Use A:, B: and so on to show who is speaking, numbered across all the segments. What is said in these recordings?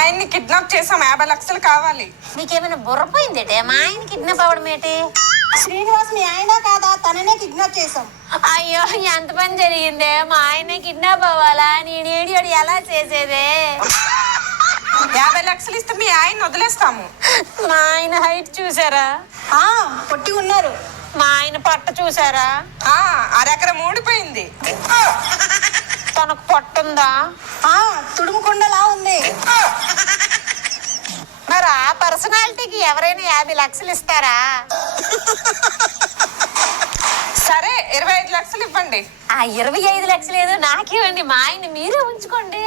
A: ఆయన్ని కిడ్నాప్ చేసాం, 50 లక్షలు కావాలి.
B: మీకేమైనా బుర్రపోయిందేటే? మా ఆయన కిడ్నాప్ అవ్వడం ఏంటి?
C: శ్రీనివాస్ మీ ఆయన కాదా? తననే కిడ్నాప్ చేసాం.
B: అయ్యో ఎంత పని జరిగిందే! మా ఆయన కిడ్నాప్ అవ్వాలా? నేను ఏడియోడు ఎలా చేసేదే?
A: 50 లక్షలు ఇస్తే మీ ఆయన వదిలేస్తాము.
B: మా ఆయన హైట్ చూసారా?
C: పొట్టి ఉన్నారు.
B: మా ఆయన పట్ట చూసారా?
A: అరెకరం ఊడిపోయింది.
B: తనకు పట్టుందా?
C: తుడుముకుండలా ఉంది.
B: మరి ఆ పర్సనాలిటీకి ఎవరైనా 50 లక్షలు ఇస్తారా?
A: సరే 25 లక్షలు ఇవ్వండి.
B: ఆ 25 లక్షలు ఏదో నాకేవండి, మా ఆయన మీరే ఉంచుకోండి.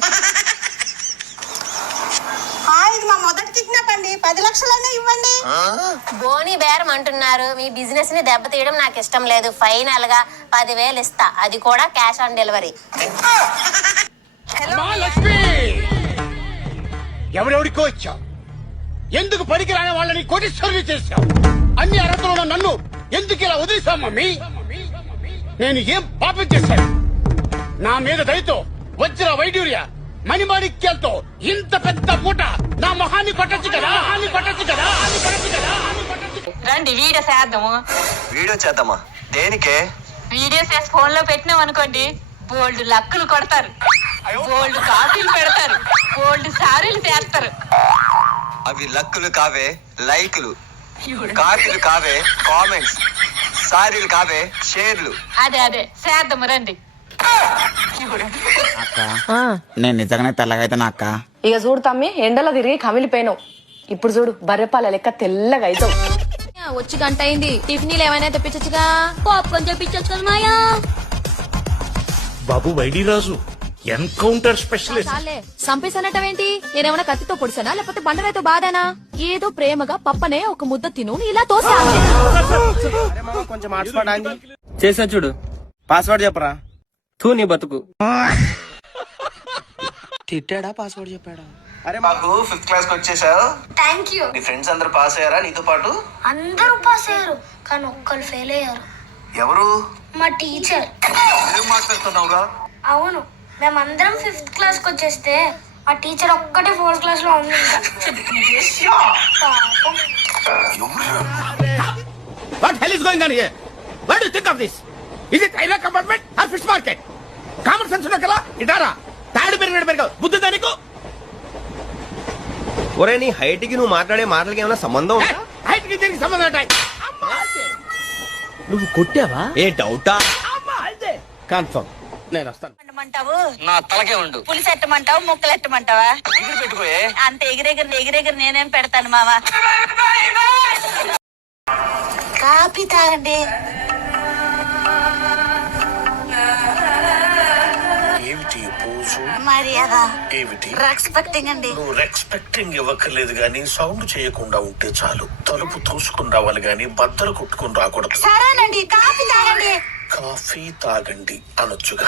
C: ఇది మా మొదటి కిడ్నాప్ అండి. 10 లక్షలైనా ఇవ్వండి.
B: బోని బేరం అంటున్నారు. మీ బిజినెస్ ని దెబ్బతీయడం నాకు ఇష్టం లేదు. ఫైనల్ గా 10,000 ఇస్తా, అది కూడా క్యాష్ ఆన్ డెలివరీ.
D: ఎవరెవరికో ఇచ్చావు, ఎందుకు పనికి రాని వాళ్ళని కోటీశ్వరుని చేశావు? అన్ని అర్హతలు నన్ను ఎందుకు ఇలా వదిలేశావు మమ్మీ? నేను ఏం పాపం చేశాను? నా మీద దయతో వజ్ర వైడూర్య మణిమాణిక్యాలతో ఇంత పెద్ద పూట నా మొహాన్ని కొట్టచ్చు కదా?
E: రండి వీడియో చేద్దాము.
F: వీడియో చేద్దామా? దేనికే?
E: వీడియో చేసి ఫోన్ లో పెట్టినాం అనుకోండి, బోల్డ్ లక్కులు కొడతారు, బోల్డ్ కాఫీలు పెడతారు, బోల్డ్ సారీలు చేస్తారు.
F: అవి లక్కులు కావే, లైకులు. కాపీలు కావే, కామెంట్స్. సారీలు కావే, షేర్లు.
E: అదే చేద్దాము రండి.
G: నేను నిజంగానే తెల్లగైతే అక్క.
H: ఇక చూడు తమ్మి, ఎండలో తిరిగి కమిలిపోయినావు. ఇప్పుడు చూడు బర్రెపాల లెక్క తెల్లగా అవుతావు.
I: వచ్చి గంట అయింది, టిఫిన్లు ఏమైనా తెప్పించచ్చుగా? పాప్కార్న్ తెప్పించచ్చు కదా మాయా.
J: బాబు వైడీరాజు ఎన్కౌంటర్ స్పెషలిస్ట్.
I: సంపేసనటవేంటి? నేనేమైనా కత్తితో పొడిసానా లేకపోతే బండరాయితో బాధానా? ఏదో ప్రేమగా పప్పనే ఒక ముద్ద తిను, ఇలా తోసా.
G: చేసా చూడు, పాస్వర్డ్ చెప్పరా? తూ నీ బతుకు. తిట్టాడా? పాస్వర్డ్ చెప్పాడా?
F: అరే మాకు 5th క్లాస్ కి వచ్చేసావు.
C: Thank you.
F: నీ ఫ్రెండ్స్ అందరు పాస్ అయ్యారా నీతో పాటు?
C: అందరూ పాస్ అయ్యారు, కానీ ఒక్కరు ఫెయిల్ అయ్యారు.
F: ఎవరు?
C: మా టీచర్.
F: ఏం మాట్లాడుతున్నావురా?
C: అవును, మేమందరం 5th క్లాస్ కి వచ్చేస్తే ఆ టీచర్ ఒక్కటే 4th క్లాస్ లో ఉంది.
D: What hell is going on here? What do you think of this? Is it railway compartment or fish market? Common sense ఉన్నా కదా, ఇటారా తాడు పెరిగినట్టు బుద్ధి దానికి.
F: ఒరే నీ హైట్ కి నువ్వు మాట్లాడే మాటలకి ఏమైనా సంబంధం?
D: హైట్ కి దీనికి సంబంధం ఉంటాయి.
G: నువ్వు కొట్టావా?
D: ఏ డౌటా? కన్ఫర్మ్. నేను వస్తాను.
F: నా తలకే ఉండు.
E: పులిసి ఎట్టమంటావు, ముక్కలు ఎట్టమంటావా?
F: ఎగిరి పెట్టుకోయే.
E: అంత ఎగిరెగిరి నేనేం పెడతాను మావా.
C: కాపీ తాగండి.
J: ఏమిటి పోజు?
C: మర్యాద.
J: ఏమిటి
C: రెస్పెక్టింగ్ అండి.
J: నువ్వు రెస్పెక్టింగ్ ఇవ్వక్కర్లేదు గానీ సౌండ్ చేయకుండా ఉంటే చాలు. తలుపు తోసుకుని రావాలి గానీ బద్దలు కొట్టుకుని రాకూడదు.
C: సరేనండి, కాఫీ తాగండి.
J: కాఫీ తాగండి అనొచ్చుగా.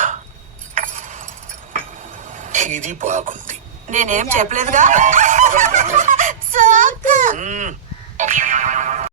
J: ఇది బాగుంది.
E: నేనేం చెప్పలేదుగా.